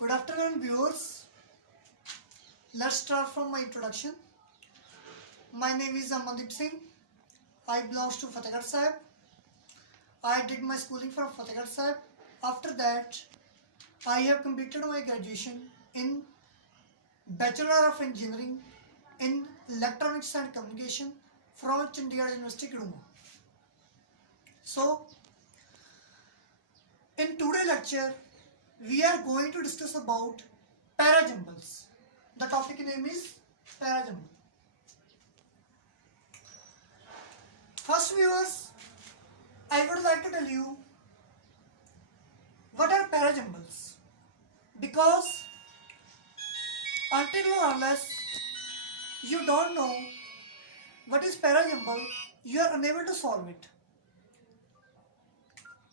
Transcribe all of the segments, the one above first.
Good afternoon, viewers. Let's start from my introduction. My name is Amandeep Singh. I belong to Fatehgarh Sahib. I did my schooling from Fatehgarh Sahib. After that, I have completed my graduation in Bachelor of Engineering in Electronics and Communication from Chandigarh University, Kiduma. So, in today's lecture, we are going to discuss about Parajumbles. The topic name is Parajumble. First, viewers, I would like to tell you what are Parajumbles, because until or unless you don't know what is Parajumble, you are unable to solve it.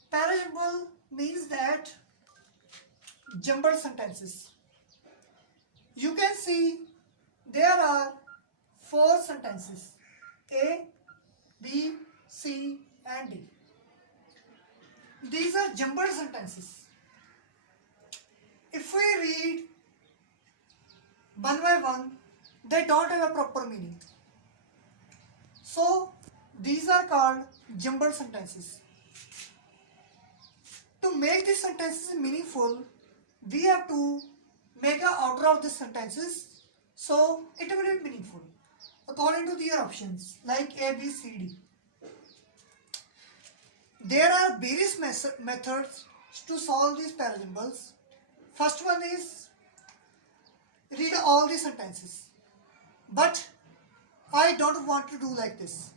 Parajumble means that jumbled sentences. You can see there are 4 sentences: A, B, C and D. These are jumbled sentences. If we read one by one, they don't have a proper meaning. So these are called jumbled sentences. To make these sentences meaningful, we have to make an order of the sentences so it will be meaningful according to their options like A, B, C, D. There are various methods to solve these parajumbles. First one is read all the sentences, but I don't want to do like this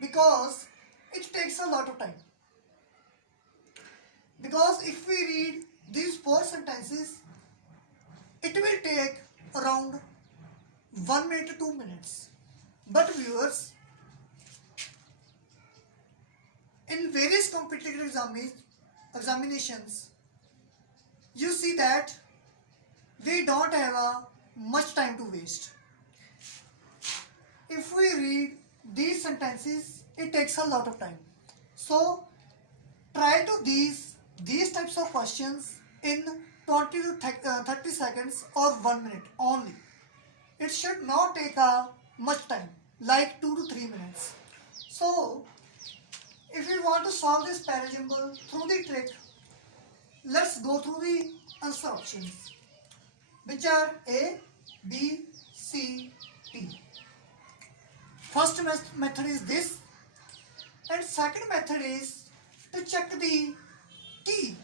because it takes a lot of time. Because if we read these 4 sentences, it will take around 1 minute to 2 minutes. But viewers, in various competitive examinations, you see that we don't have much time to waste. If we read these sentences, it takes a lot of time. So try to these types of questions in 20 to 30 seconds or 1 minute only. It should not take much time, like 2 to 3 minutes. So, if we want to solve this parajumble through the trick, let's go through the answer options, which are A, B, C, D. First method is this, and second method is to check the key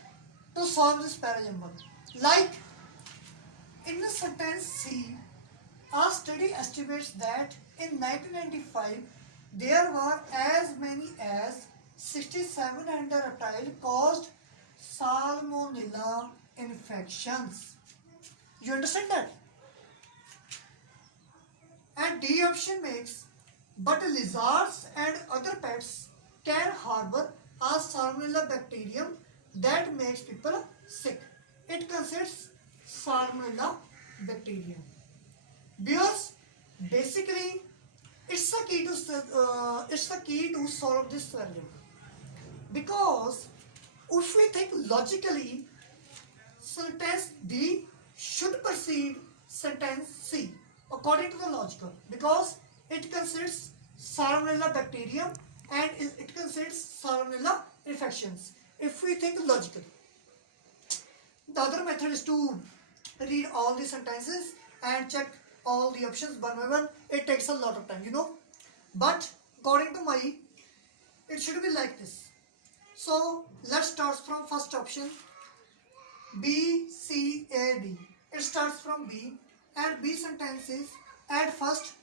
to solve this parajumble. Like in the sentence C, our study estimates that in 1995 there were as many as 6,700 reptiles caused salmonella infections. You understand that? And D option makes, but lizards and other pets can harbor a salmonella bacterium that makes people sick. It consists salmonella bacterium. Because basically it's the key to solve this problem. Because if we think logically, sentence D should precede sentence C according to the logical, because it consists salmonella bacterium and it consists salmonella infections. If we think logically, the other method is to read all the sentences and check all the options one by one. It takes a lot of time, but according to my, it should be like this. So let's start from first option, B, C, A, D. It starts from B, and B sentences at first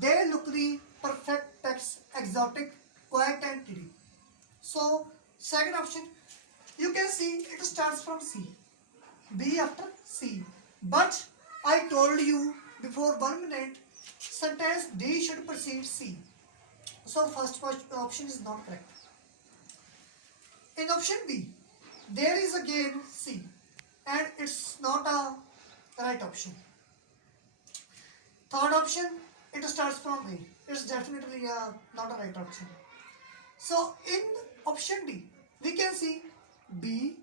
they look the perfect pets, exotic, quiet and tiddy. So second option, you can see it starts from C, B after C. But I told you before 1 minute, sentence D should precede C. So first option is not correct. In option B, there is again C, and it's not a right option. Third option, it starts from A. It's definitely not a right option. So in option D, we can see B,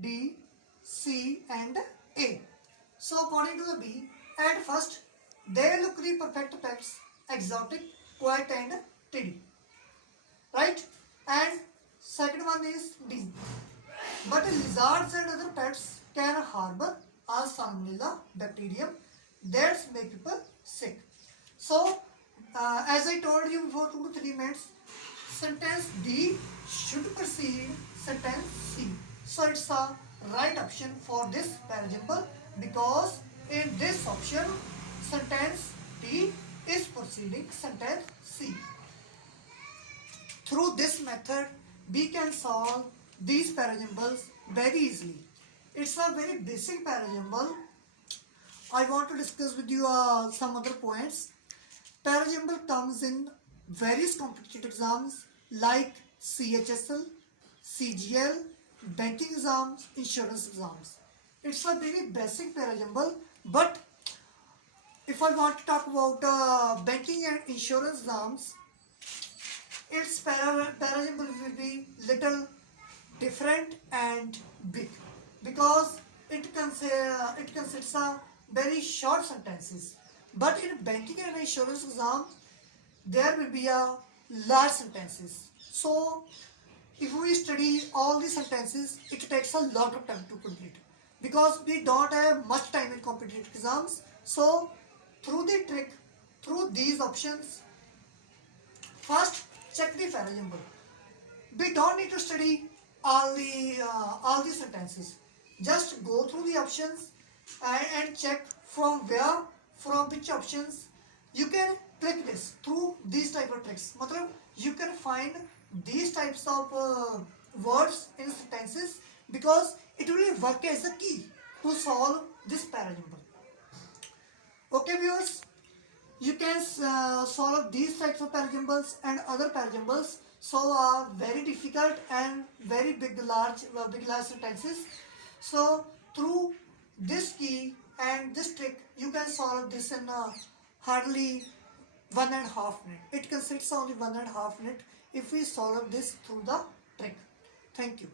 D, C and A. So according to the B, at first they look the perfect pets, exotic, quiet and tidy. Right? And second one is D. But lizards and other pets can harbor a salmonella bacterium that make people sick. So, as I told you before 2 to 3 minutes, sentence D should precede sentence C. So, it's a right option for this parajumble because in this option, sentence D is preceding sentence C. Through this method, we can solve these parajumbles very easily. It's a very basic parajumble. I want to discuss with you some other points. Parajumble comes in various competitive exams like CHSL, CGL, banking exams, insurance exams. It's a very basic parajumble, but if I want to talk about banking and insurance exams, its parajumble will be little different and big because it consists of very short sentences. But in banking and insurance exam, there will be a large sentences. So if we study all these sentences, it takes a lot of time to complete because we don't have much time in competitive exams. So through the trick, through these options, first check the parajumble. We don't need to study all the sentences. Just go through the options and check from which options you can click this through these type of tricks. Matlab, you can find these types of words in sentences because it will work as a key to solve this parajumble. Okay, viewers. You can solve these types of parajumbles and other parajumbles. So very difficult and very big large sentences. So through this key and this trick, you can solve this in hardly 1.5 minutes. It consists only 1.5 minutes if we solve this through the trick. Thank you.